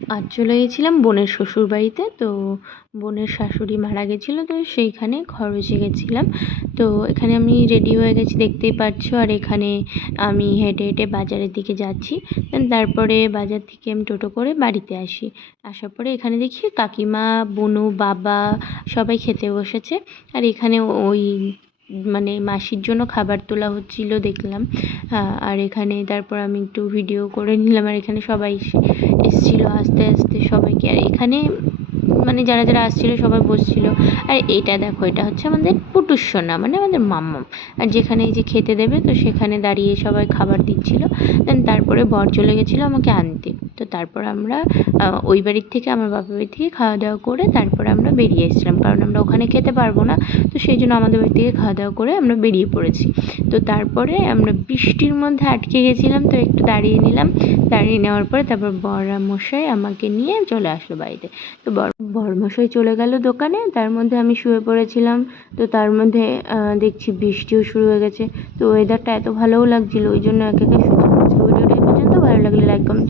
আজ চলে গেছিলাম বোনের শ্বশুরবাড়িতে। তো বোনের শাশুড়ি মারা গেছিলো, তো সেইখানে খরচে গেছিলাম। তো এখানে আমি রেডি হয়ে গেছি, দেখতেই পাচ্ছ। আর এখানে আমি হেঁটে হেঁটে বাজারের দিকে যাচ্ছি। তারপরে বাজার থেকে আমি টোটো করে বাড়িতে আসি। আসার পরে এখানে দেখি কাকিমা, বুনু, বাবা সবাই খেতে বসেছে। আর এখানে ওই মানে মাসির জন্য খাবার তোলা হচ্ছিল দেখলাম। আর এখানে তারপর আমি একটু ভিডিও করে নিলাম। আর এখানে সবাই এসেছিলো আস্তে আস্তে সবাইকে। আর এখানে মানে যারা যারা আসছিলো সবাই বসছিলো। আর এটা দেখো, এটা হচ্ছে আমাদের পুটুস সোনা, মানে আমাদের মাম্মাম। আর যেখানে এই যে খেতে দেবে, তো সেখানে দাঁড়িয়ে সবাই খাবার দিচ্ছিলো। দেন তারপরে বর চলে গেছিলো আমাকে আনতে। তো তারপর আমরা ওই বাড়ির থেকে, আমার বাপের বাড়ি থেকে খাওয়া দাওয়া করে তারপরে আমরা বেরিয়ে এসেছিলাম, কারণ আমরা ওখানে খেতে পারবো না। তো সেই জন্য আমাদের বাড়ি থেকে খাওয়া দাওয়া করে আমরা বেরিয়ে পড়েছি। তো তারপরে আমরা বৃষ্টির মধ্যে আটকে গেছিলাম, তো একটু দাঁড়িয়ে নিলাম। দাঁড়িয়ে নেওয়ার পরে তারপর বরমশাই আমাকে নিয়ে চলে আসলো বাড়িতে। তো বরমশাই চলে গেল দোকানে, তার মধ্যে আমি শুয়ে পড়েছিলাম। তো তার মধ্যে দেখছি বৃষ্টিও শুরু হয়ে গেছে। তো ওয়েদারটা এত ভালোও লাগছিলো, ওই জন্য একে একে শুয়ে পড়েছি। ভিডিওটা এই পর্যন্ত, ভালো লাগলে লাইক কমেন্ট